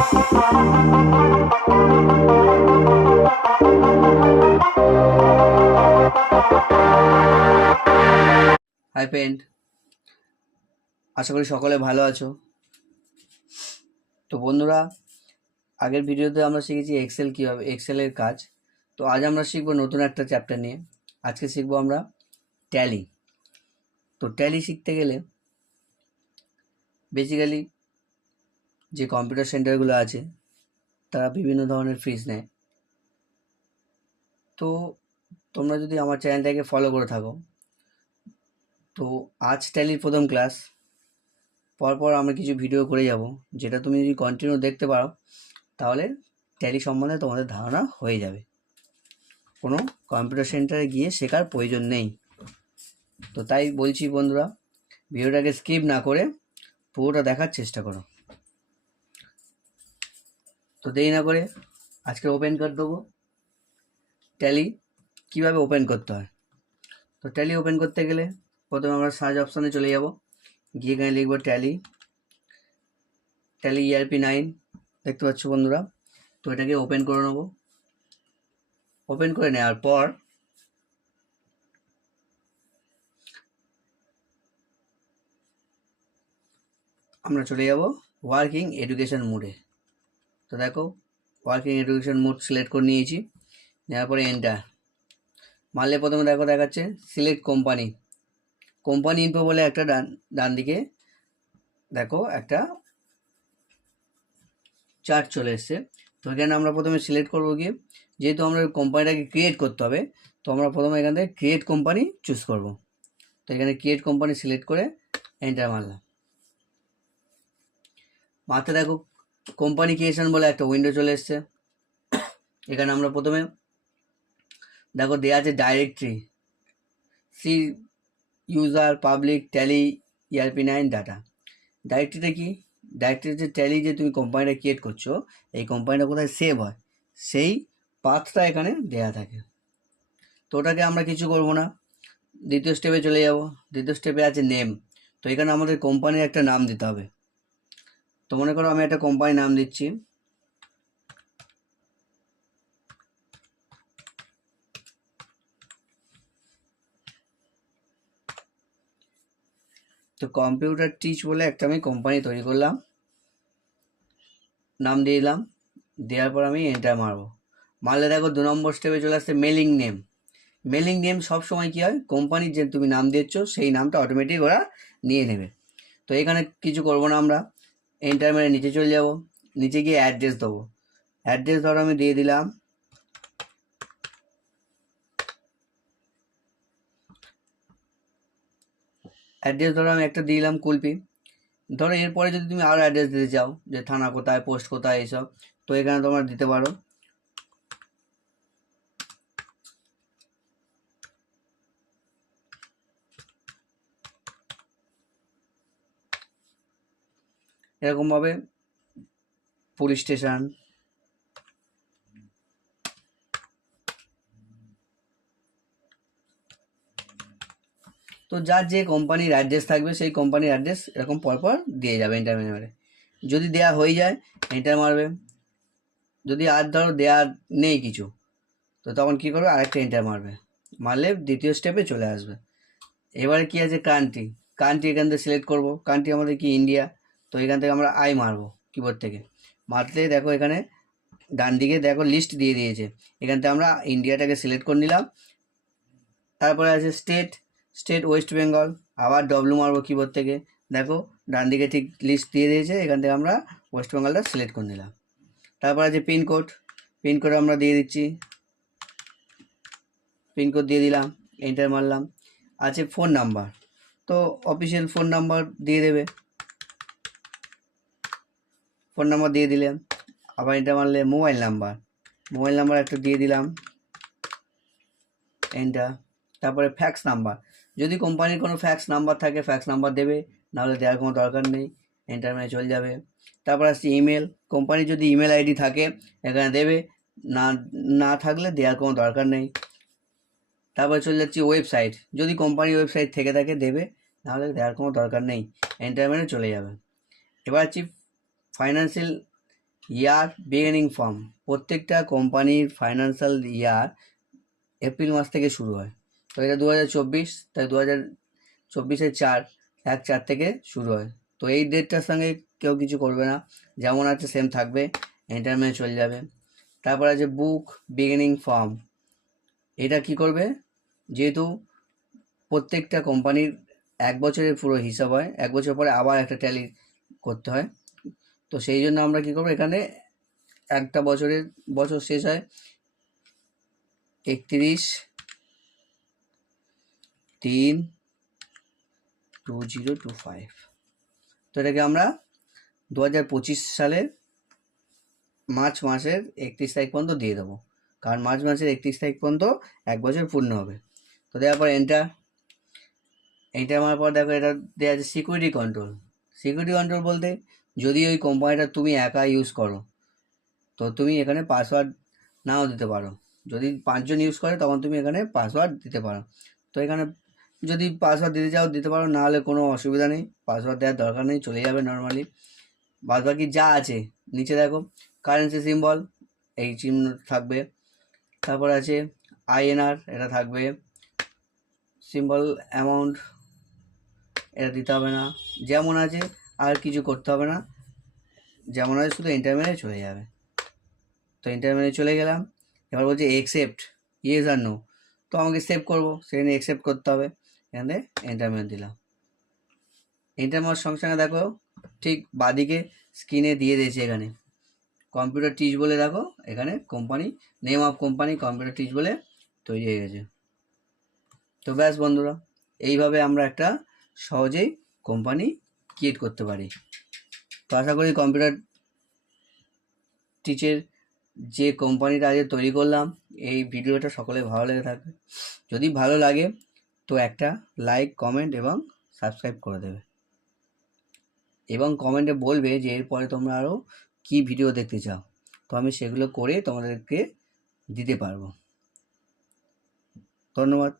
Hi friend আশা করি সকলে ভালো আছো। তো বন্ধুরা, আগের ভিডিওতে আমরা শিখেছি এক্সেল কীভাবে এক্সেলের কাজ। তো আজ আমরা শিখব নতুন একটা চ্যাপ্টার নিয়ে। আজকে শিখব আমরা ট্যালি তো ট্যালি শিখতে গেলে বেসিক্যালি যে কম্পিউটার সেন্টারগুলো আছে, তারা বিভিন্ন ধরনের ফিস নেয়। তো তোমরা যদি আমার চ্যানেলটাকে ফলো করে থাকো, তো আজ ট্যালির প্রথম ক্লাস পরপর আমরা কিছু ভিডিও করে যাব, যেটা তুমি যদি কন্টিনিউ দেখতে পারো, তাহলে ট্যালি সম্বন্ধে তোমাদের ধারণা হয়ে যাবে। কোনো কম্পিউটার সেন্টারে গিয়ে শেখার প্রয়োজন নেই। তো তাই বলছি বন্ধুরা ভিডিওটাকে স্কিপ না করে পুরোটা দেখার চেষ্টা করো। তো দেরি না করে আজকে ওপেন করে দেবো। ট্যালি কীভাবে ওপেন করতে হয়? তো ট্যালি ওপেন করতে গেলে প্রথমে আমরা সার্চ অপশানে চলে যাব। গিয়ে এখানে লিখব ট্যালি ট্যালি ইআরপি নাইন দেখতে পাচ্ছ বন্ধুরা? তো এটাকে ওপেন করে নেব। ওপেন করে নেওয়ার পর আমরা চলে যাব ওয়ার্কিং এডুকেশন মোডে তো দেখো ওয়ার্কিং এডুকেশন মোড সিলেক্ট করে নিয়েছি। নেওয়ার পরে এন্টার মারলে প্রথমে দেখো দেখাচ্ছে সিলেক্ট কোম্পানি কোম্পানি ইনফো বলে একটা ডান ডান দিকে দেখো একটা চার্ট চলে এসছে। তো এখানে আমরা প্রথমে সিলেক্ট করব গিয়ে। যেহেতু আমরা কোম্পানিটাকে ক্রিয়েট করতে হবে, তো আমরা প্রথমে এখান থেকে ক্রিয়েট কোম্পানি চুজ করব। তো এখানে ক্রিয়েট কোম্পানি সিলেক্ট করে এন্টার মারলাম। মাথায় দেখো কোম্পানি ক্রিয়েশন বলে একটা উইন্ডো চলে এসছে। এখানে আমরা প্রথমে, দেখো দেওয়া আছে directory C user public Tally ERP nine data ডাইরেক্টরিটা কি? ডাইরেক্টরি যে ট্যালি যে তুমি কোম্পানিটা ক্রিয়েট করছ, এই কোম্পানিটা কোথায়? সেভ হয়। সেই পাথটা এখানে দেয়া থাকে। তো ওটাকে আমরা কিছু করব না। দ্বিতীয় স্টেপে চলে যাব। দ্বিতীয় স্টেপে আছে নেম তো এখানে আমাদের কোম্পানির একটা নাম দিতে হবে। তো মনে করো আমি একটা কোম্পানির নাম দিচ্ছি। তো কম্পিউটার টিচ বলে একটা আমি কোম্পানি তৈরি করলাম। নাম দিয়ে দিলাম। দেওয়ার পর আমি এন্টার মারবো। মারলে দেখো দু নম্বর স্টেপে চলে আসছে মেলিং নেম মেলিং নেম সবসময় কী হয়? কোম্পানির যে তুমি নাম দিচ্ছ, সেই নামটা অটোমেটিক ওরা নিয়ে নেবে। তো এখানে কিছু করব না আমরা। এন্টার মেরে নিচে চলে যাব। নিচে গিয়ে অ্যাড্রেস দেবো। অ্যাড্রেস ধরো আমি দিয়ে দিলাম। অ্যাড্রেস ধরো আমি একটা দিলাম কুলপি। ধরো এরপরে যদি তুমি আরও অ্যাড্রেস দিতে চাও, যে থানা কোথায় পোস্ট কোথায়, এইসব, তো এখানে তোমরা দিতে পারো। এরকমভাবে পুলিশ স্টেশন। তো যার যে কোম্পানির অ্যাড্রেস থাকবে, সেই কোম্পানির অ্যাড্রেস এরকম পরপর দিয়ে যাবে এন্টার মেরে যদি দেয়া হয়ে যায় এন্টার মারবে। যদি আর ধরো দেয়া নেই কিছু, তো তখন কী করবে? আরেকটা এন্টার মারবে। মারলে দ্বিতীয় স্টেপে চলে আসবে। এবারে কি আছে? কান্ট্রি। কান্ট্রি এখান থেকে সিলেক্ট করব। কান্ট্রি আমাদের কি? ইন্ডিয়া তো এখান থেকে আমরা আই মারবো কিবোর্ড থেকে। মারতে দেখো এখানে ডান দিকে দেখো লিস্ট দিয়ে দিয়েছে। এখান থেকে আমরা ইন্ডিয়াটাকে সিলেক্ট করে নিলাম। তারপরে আছে স্টেট স্টেট ওয়েস্ট বেঙ্গল আবার ডব্লু মারবো কিবোর্ড থেকে। দেখো ডান দিকে ঠিক লিস্ট দিয়ে দিয়েছে, এখান থেকে আমরা ওয়েস্ট বেঙ্গলটা সিলেক্ট করে নিলাম। তারপর আছে পিনকোড পিনকোড আমরা দিয়ে দিচ্ছি। পিনকোড দিয়ে দিলাম এন্টার মারলাম। আছে ফোন নাম্বার তো অফিসিয়াল ফোন নাম্বার দিয়ে দেবে। ফোন নাম্বার দিয়ে দিলাম। আবার এটা মারলে মোবাইল নাম্বার। মোবাইল নাম্বার একটা দিয়ে দিলাম। এন্টার তারপরে ফ্যাক্স নাম্বার। যদি কোম্পানির কোনো ফ্যাক্স নাম্বার থাকে ফ্যাক্স নাম্বার দেবে, নাহলে দেওয়ার কোনো দরকার নেই। এন্টার মানে চলে যাবে। তারপর আসছে ইমেল কোম্পানির যদি ইমেল আইডি থাকে, এখানে দেবে। না না থাকলে দেওয়ার কোনো দরকার নেই। তারপরে চলে যাচ্ছি ওয়েবসাইট যদি কোম্পানির ওয়েবসাইট থেকে থাকে, দেবে। নাহলে দেওয়ার কোনো দরকার নেই। এন্টার মানে চলে যাবে। এবার হচ্ছে ফাইন্যান্সিয়াল ইয়ার বিগিনিং ফর্ম। প্রত্যেকটা কোম্পানির ফাইন্যান্সিয়াল ইয়ার এপ্রিল মাস থেকে শুরু হয়। তো এটা দু হাজার চব্বিশ, তাই দু হাজার চব্বিশের চার, এক চার থেকে শুরু হয়। তো এই ডেটটার সঙ্গে কেউ কিছু করবে না। যেমন আছে সেম থাকবে এন্টারমেন্ট চলে যাবে। তারপর আছে বুক বিগিনিং ফর্ম এটা কি করবে? যেহেতু প্রত্যেকটা কোম্পানির এক বছরের পুরো হিসাব হয়, এক বছর পরে আবার একটা ট্যালি করতে হয়। তো সেই জন্য আমরা কি করব? এখানে একটা বছরের বছর শেষ হয়। একত্রিশ, তিন, টু জিরো, টু ফাইভ। তো এটাকে আমরা দু হাজার পঁচিশ সালের মার্চ মাসের একত্রিশ তারিখ পর্যন্ত দিয়ে দেবো। কারণ মার্চ মাসের একত্রিশ তারিখ পর্যন্ত এক বছর পূর্ণ হবে। তো দেওয়ার পর এন্টার এন্টার মারার পর দেখো এটা দেওয়া আছে সিকিউরিটি কন্ট্রোল সিকিউরিটি কন্ট্রোল বলতে যদি ওই কোম্পানিটা তুমি একা ইউজ করো, তো তুমি এখানে পাসওয়ার্ড নাও দিতে পারো। যদি পাঁচজন ইউজ করে, তখন তুমি এখানে পাসওয়ার্ড দিতে পারো। তো এখানে যদি পাসওয়ার্ড দিতে চাও, দিতে পারো, না হলে কোনো অসুবিধা নেই। পাসওয়ার্ড দেওয়ার দরকার নেই, চলে যাবে নর্মালি বাদ বাকি যা আছে, নিচে দেখো কারেন্সি সিম্বল এই চিহ্ন থাকবে। তারপর আছে আইএনআর এটা থাকবে। সিম্বল অ্যামাউন্ট এটা দিতে হবে না। যেমন আছে আর কিছু করতে হবে না। যেমন আছে শুধু ইন্টারমেনে চলে যাবে। তো ইন্টারমেনে চলে গেলাম। এবার বলছে একসেপ্ট ইয়েস আর নো তো আমাকে সেভ করব। সেখানে একসেপ্ট করতে হবে। এখানে এন্টারমেন্ট দিলাম। এন্টারমেন্ট সঙ্গে সঙ্গে দেখো, ঠিক বাদিকে স্ক্রিনে দিয়ে দিয়েছে এখানে। কম্পিউটার টিচ বলে দেখো, এখানে company name of company computer teach বলে তৈরি হয়ে গেছে। তো ব্যাস বন্ধুরা, এইভাবে আমরা একটা সহজেই কোম্পানি ক্রিয়েট করতে পারি। তো আশা করি কম্পিউটার টিচের যে কোম্পানিটা আজকে তৈরি করলাম, এই ভিডিওটা সকলে ভালো লেগে থাকবে। যদি ভালো লাগে, তো একটা লাইক কমেন্ট এবং সাবস্ক্রাইব করে দেবে। এবং কমেন্টে বলবে যে, এরপরে তোমরা আরও কী ভিডিও দেখতে চাও? তো আমি সেগুলো করে তোমাদেরকে দিতে পারব। ধন্যবাদ।